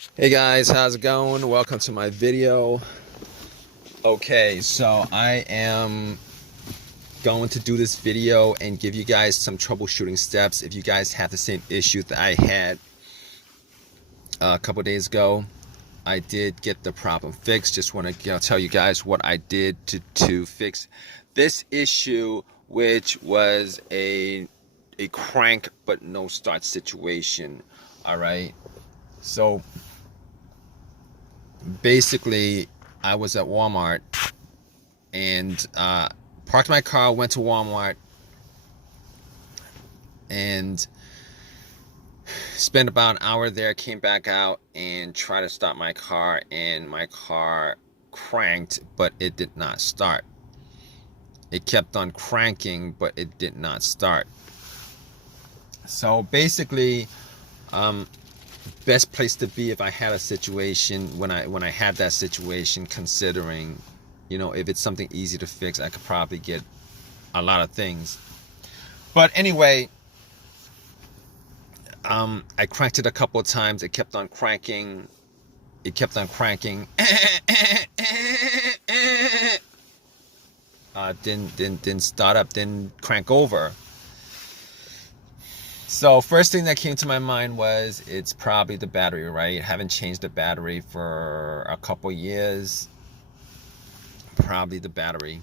Hey guys, how's it going? Welcome to my video. Okay, so I am going to do this video and give you guys some troubleshooting steps if you guys have the same issue that I had a couple days ago. I did get the problem fixed. Just want to tell you guys what I did to fix this issue, which was a crank but no start situation. All right, so basically I was at Walmart and parked my car, went to Walmart and spent about an hour there, came back out and tried to start my car, and my car cranked but it did not start. It kept on cranking but it did not start. So basically best place to be if I had a situation, when I had that situation, considering, you know, if it's something easy to fix, I could probably get a lot of things. But anyway, I cranked it a couple of times. It kept on cranking. Didn't start up, didn't crank over. So first thing that came to my mind was it's probably the battery, right? Haven't changed the battery for a couple years. Probably the battery.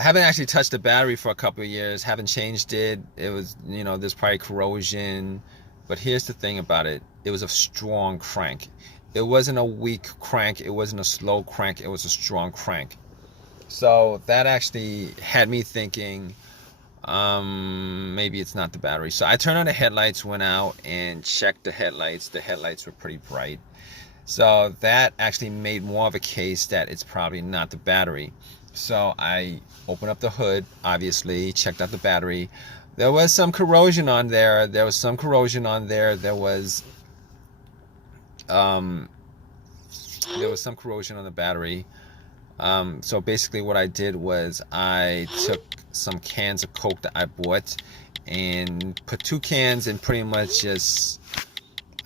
I haven't actually touched the battery for a couple of years. Haven't changed it. It was, you know, there's probably corrosion. But here's the thing about it. It was a strong crank. It wasn't a weak crank. It wasn't a slow crank. It was a strong crank. So that actually had me thinking, maybe it's not the battery. So I turned on the headlights, went out and checked the headlights. The headlights were pretty bright. So that actually made more of a case that it's probably not the battery. So I opened up the hood, obviously, checked out the battery. There was some corrosion on there. There was some corrosion on there. There was some corrosion on the battery. So basically what I did was I took some cans of Coke that I bought and put 2 cans and pretty much just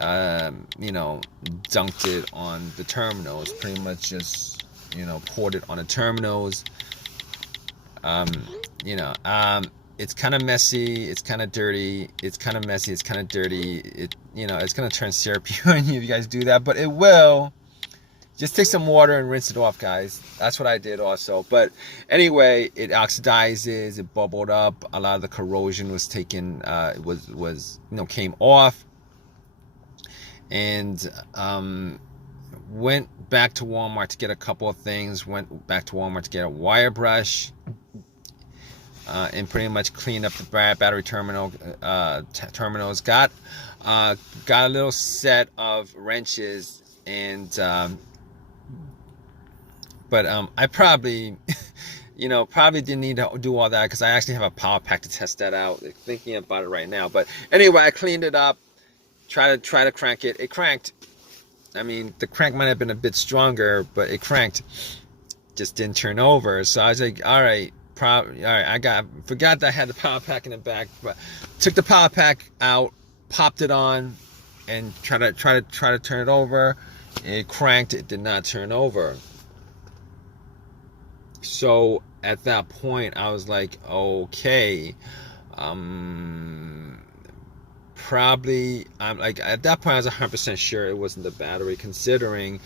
you know, dunked it on the terminals. Pretty much just, you know, poured it on the terminals. You know, it's kind of messy, it's kind of dirty, it's kind of messy, it's kind of dirty. It, you know, it's gonna turn syrupy on you if you guys do that, but it will. Just take some water and rinse it off, guys. That's what I did also. But anyway, it oxidizes, it bubbled up. A lot of the corrosion was taken, was you know, came off. And went back to Walmart to get a couple of things. Went back to Walmart to get a wire brush. And pretty much cleaned up the battery terminals. Got a little set of wrenches and but I probably, you know, probably didn't need to do all that because I actually have a power pack to test that out. Thinking about it right now. But anyway, I cleaned it up. Try to crank it. It cranked. I mean, the crank might have been a bit stronger, but it cranked. Just didn't turn over. So I was like, all right, I forgot that I had the power pack in the back, but took the power pack out, popped it on, and try to turn it over. It cranked. It did not turn over. So at that point, I was like, okay, probably, I'm like, at that point, I was 100% sure it wasn't the battery, considering,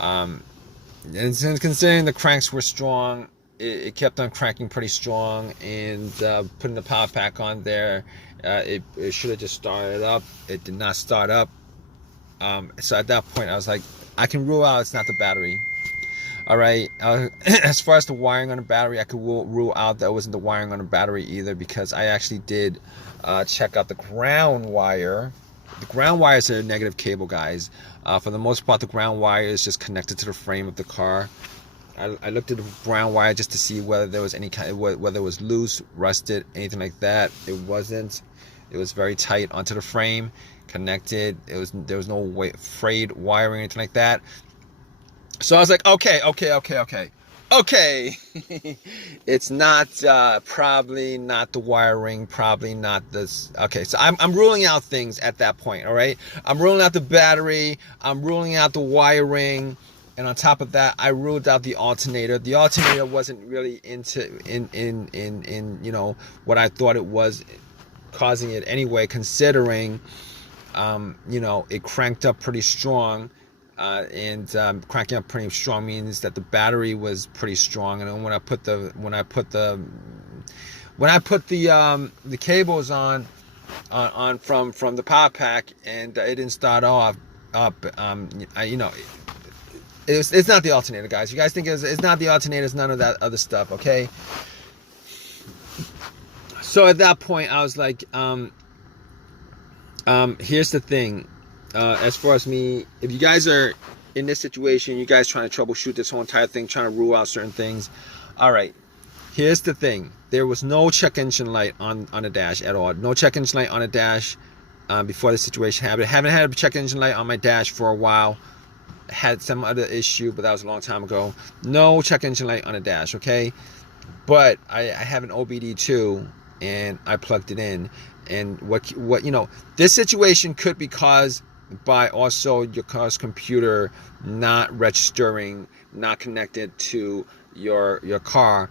and since considering the cranks were strong, it kept on cranking pretty strong, and putting the power pack on there, it should have just started up. It did not start up. So at that point, I was like, I can rule out it's not the battery. All right. As far as the wiring on the battery, I could rule out that it wasn't the wiring on the battery either, because I actually did check out the ground wire. The ground wire is a negative cable, guys. For the most part, the ground wire is just connected to the frame of the car. I looked at the ground wire just to see whether there was any kind, whether it was loose, rusted, anything like that. It wasn't. It was very tight onto the frame, connected. There was no frayed wiring or anything like that. So I was like, okay. Okay, it's not probably not the wiring, probably not this. Okay, so I'm ruling out things at that point. All right, I'm ruling out the battery, I'm ruling out the wiring, and on top of that, I ruled out the alternator. The alternator wasn't really in you know what I thought it was causing it anyway, considering you know, it cranked up pretty strong. And cranking up pretty strong means that the battery was pretty strong. And then when I put the cables on from the power pack, and it didn't start off up, you know, it's not the alternator, guys. You guys think it's not the alternator, it's none of that other stuff, okay? So at that point, I was like, here's the thing. As far as me, if you guys are in this situation, you guys trying to troubleshoot this whole entire thing, trying to rule out certain things. All right, here's the thing. There was no check engine light on the dash at all. No check engine light on the dash before the situation happened. I haven't had a check engine light on my dash for a while. Had some other issue, but that was a long time ago. No check engine light on the dash, okay? But I have an OBD2, and I plugged it in. And what you know, this situation could be caused by also your car's computer not registering, not connected to your car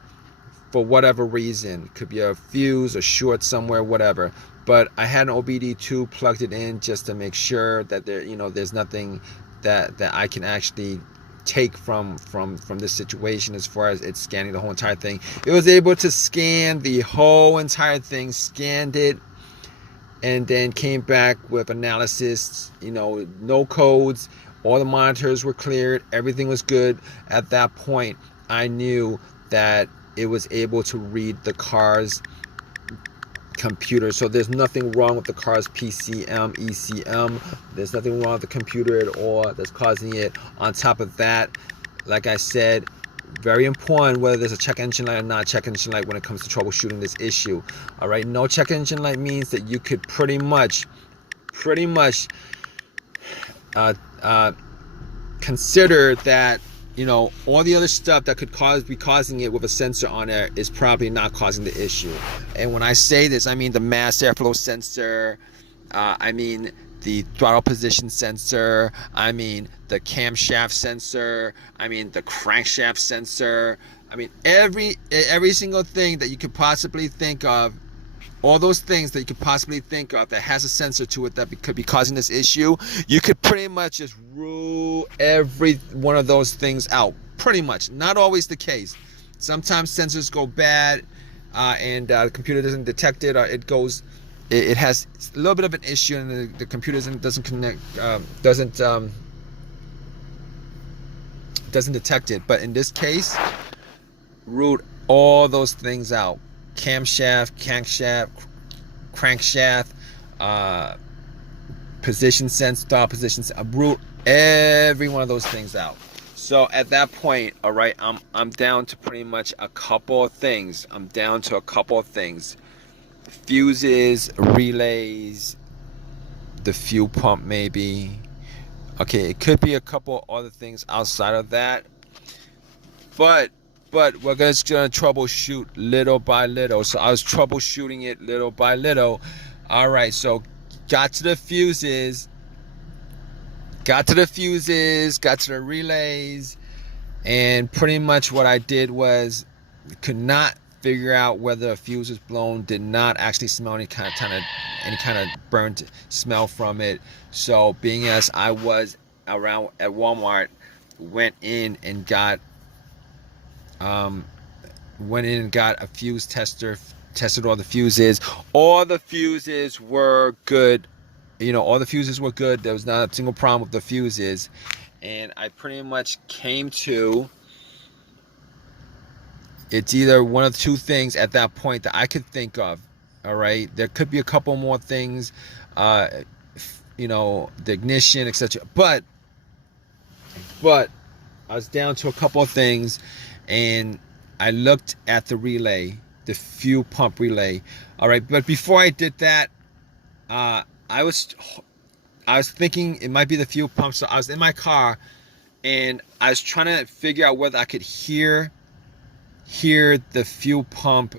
for whatever reason. Could be a fuse, a short somewhere, whatever. But I had an OBD2, plugged it in just to make sure that there, you know, there's nothing that I can actually take from this situation as far as it's scanning the whole entire thing. It was able to scan the whole entire thing, scanned it, and then came back with analysis, you know, no codes, all the monitors were cleared, everything was good. At that point, I knew that it was able to read the car's computer. So there's nothing wrong with the car's PCM, ECM. There's nothing wrong with the computer at all that's causing it. On top of that, like I said, very important whether there's a check engine light or not check engine light when it comes to troubleshooting this issue. All right, no check engine light means that you could pretty much consider that, you know, all the other stuff that could be causing it with a sensor on there is probably not causing the issue. And when I say this, I mean the mass airflow sensor, I mean the throttle position sensor, I mean the camshaft sensor, I mean the crankshaft sensor, I mean every single thing that you could possibly think of, all those things that you could possibly think of that has a sensor to it that could be causing this issue, you could pretty much just rule every one of those things out. Pretty much. Not always the case. Sometimes sensors go bad and the computer doesn't detect it, or it has a little bit of an issue and the computer doesn't connect, doesn't detect it. But in this case, ruled all those things out. Camshaft, crankshaft, position sense, throttle position sense. I ruled every one of those things out. So at that point, all right, I'm down to pretty much a couple of things. Fuses, relays, the fuel pump maybe. Okay, it could be a couple other things outside of that. But we're just gonna troubleshoot little by little. So I was troubleshooting it little by little. All right, so got to the fuses, got to the relays, and pretty much what I did was could not figure out whether a fuse was blown. Did not actually smell any kind of burnt smell from it. So being as I was around at Walmart, went in and got a fuse tester, tested all the fuses. All the fuses were good. You know, all the fuses were good. There was not a single problem with the fuses. And I pretty much came to, it's either one of two things at that point that I could think of. All right, there could be a couple more things, you know, the ignition, etc. But I was down to a couple of things, and I looked at the relay, the fuel pump relay. All right, but before I did that, I was thinking it might be the fuel pump. So I was in my car, and I was trying to figure out whether I could hear hear the fuel pump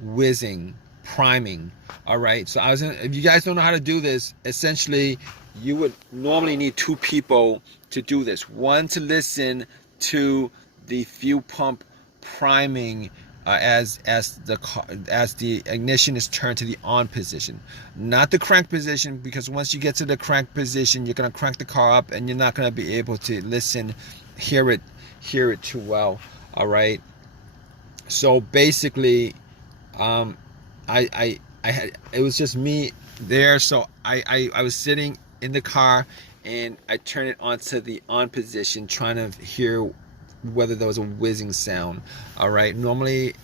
whizzing, priming. All right, so if you guys don't know how to do this, essentially you would normally need two people to do this. One to listen to the fuel pump priming as the ignition is turned to the on position, not the crank position, because once you get to the crank position, you're gonna crank the car up and you're not gonna be able to hear it too well. All right, so basically, I had, it was just me there, so I was sitting in the car and I turned it onto the on position, trying to hear whether there was a whizzing sound. All right, normally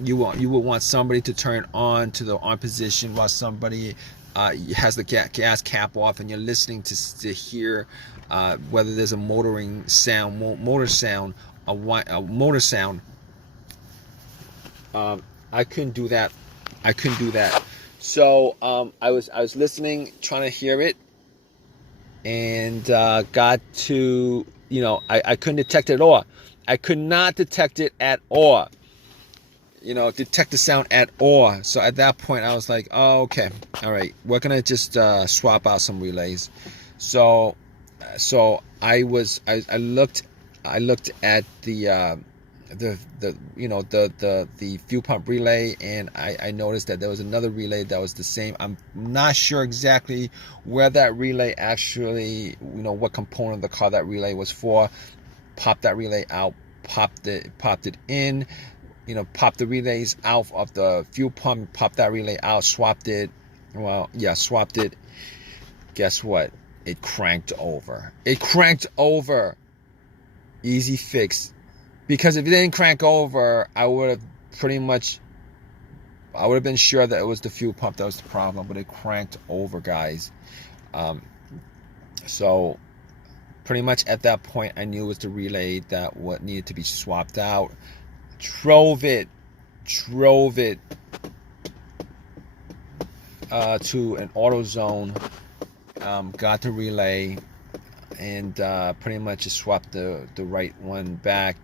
you would want somebody to turn on to the on position while somebody has the gas cap off, and you're listening to hear whether there's a motoring sound, motor sound, a motor sound. I couldn't do that. So I was listening, trying to hear it, and got to, I couldn't detect it at all. I could not detect it at all. Detect the sound at all. So at that point, I was like, oh, okay, all right, we're gonna just swap out some relays. So I looked at the fuel pump relay, and I noticed that there was another relay that was the same. I'm not sure exactly where that relay actually, what component of the car that relay was for. Popped that relay out, popped it in, popped the relays out of the fuel pump, popped that relay out, swapped it. Swapped it. Guess what? It cranked over. Easy fix. Because if it didn't crank over, I would have been sure that it was the fuel pump that was the problem, but it cranked over, guys. So pretty much at that point, I knew it was the relay that what needed to be swapped out. Drove it to an AutoZone, got the relay, and pretty much just swapped the right one back,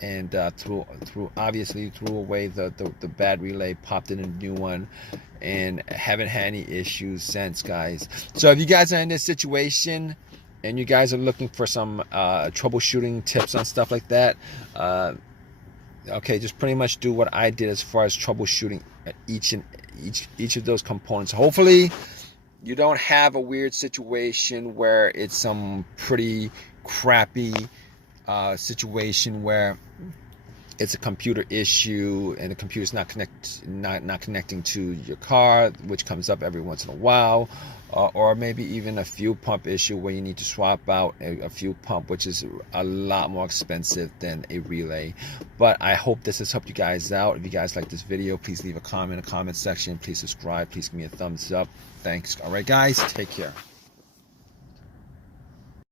and threw away the bad relay, popped in a new one, and haven't had any issues since, guys. So if you guys are in this situation and you guys are looking for some troubleshooting tips on stuff like that, okay, just pretty much do what I did as far as troubleshooting each of those components. Hopefully you don't have a weird situation where it's some pretty crappy situation where it's a computer issue and the computer's not connecting to your car, which comes up every once in a while, or maybe even a fuel pump issue where you need to swap out a fuel pump, which is a lot more expensive than a relay. But I hope this has helped you guys out. If you guys like this video, please leave a comment in the comment section. Please subscribe. Please give me a thumbs up. Thanks. All right, guys, take care.